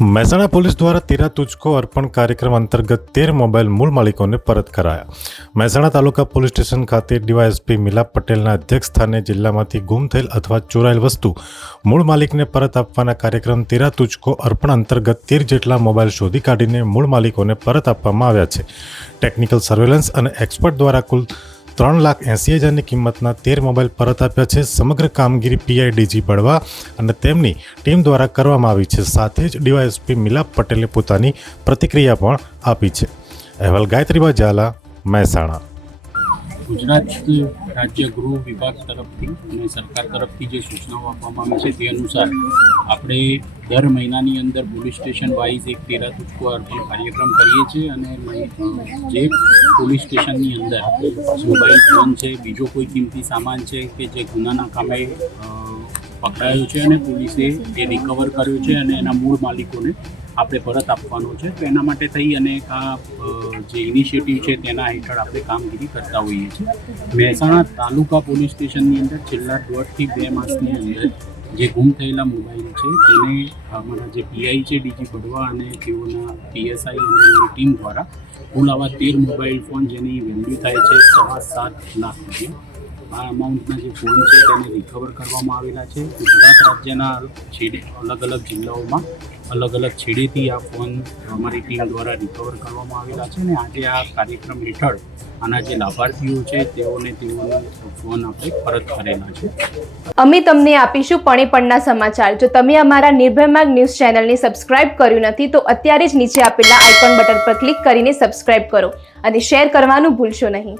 Mehsana police દ્વારા તેરા તુજકો અર્પણ કાર્યક્રમ અંતર્ગત 13 મોબાઈલ મૂળ માલિકોને પરત કરાયા। મહેસાણા તાલુકા પોલીસ સ્ટેશન ખાતે ડીવાયએસપી મિલાપ પટેલના અધ્યક્ષસ્થાને જિલ્લામાંથી ગુમ થયેલ અથવા ચોરાયેલ વસ્તુ મૂળ માલિકને પરત આપવાના કાર્યક્રમ તેરા તુજકો અર્પણ અંતર્ગત 13 જેટલા મોબાઈલ શોધી કાઢીને મૂળ માલિકોને પરત આપવામાં આવ્યા છે। ટેકનિકલ સર્વેલન્સ અને એક્સપર્ટ દ્વારા કુલ 3,80,000ની કિંમતના 13 મોબાઈલ પરત આપ્યા છે। સમગ્ર કામગીરી પીઆઈ ડીજી બળવા અને તેમની ટીમ દ્વારા કરવામાં આવી છે। સાથે જ ડીવાયએસપી મિલાપ પટેલે પોતાની પ્રતિક્રિયા પણ આપી છે। અહેવાલ ગાયત્રીબા ઝાલા, મહેસાણા। ગુજરાત રાજ્ય ગૃહ વિભાગ તરફથી અને સરકાર તરફથી જે સૂચનાઓ આપવામાં આવી છે તે અનુસાર આપણે દર મહિનાની અંદર પોલીસ સ્ટેશન વાઇઝ એક તેરા તુજકો અર્પણ કાર્યક્રમ કરીએ છીએ અને જે પોલીસ સ્ટેશનની અંદર મોબાઈલ ફોન છે, બીજો કોઈ કિંમતી સામાન છે કે જે ગુનાના કામે પકડાયો છે અને પોલીસે એ રિકવર કર્યો છે અને એના મૂળ માલિકોને આપણે પરત આપવાનો છે। તો એના માટે થઈ અને આ જે ઇનિશિયેટિવ છે તેના હેઠળ આપણે કામગીરી કરતા હોઈએ છીએ। મહેસાણા તાલુકા પોલીસ સ્ટેશનની અંદર છેલ્લા 1.5 થી 2 માસની અંદર જે ગુમ થયેલા મોબાઈલ છે તેને અમારા જે પીઆઈ છે ડીજી બળવા અને તેઓના પીએસઆઈ અને એમની ટીમ દ્વારા કુલ આવા 13 મોબાઈલ ફોન જેની વેલ્યુ થાય છે 7.5 લાખ રૂપિયા, આ અમાઉન્ટના જે ફોન છે તેને રિકવર કરવામાં આવેલા છે। ગુજરાત રાજ્યના અલગ અલગ જિલ્લાઓમાં અલગ અલગ છેડેથી આ ફોન અમારી ટીમ દ્વારા રિકવર કરવામાં આવેલા છે અને આજે આ કાર્યક્રમ હેઠળ આના જે લાભાર્થીઓ છે તેઓને ફોન આપણે પરત કરેલા છે। અમે તમને આપીશું પણેપણના સમાચાર। જો તમે અમારા નિર્ભય માર્ગ ન્યૂઝ ચેનલને સબસ્ક્રાઇબ કર્યું નથી તો અત્યારે જ નીચે આપેલા આઇકોન બટન પર ક્લિક કરીને સબસ્ક્રાઇબ કરો અને શેર કરવાનું ભૂલશો નહીં।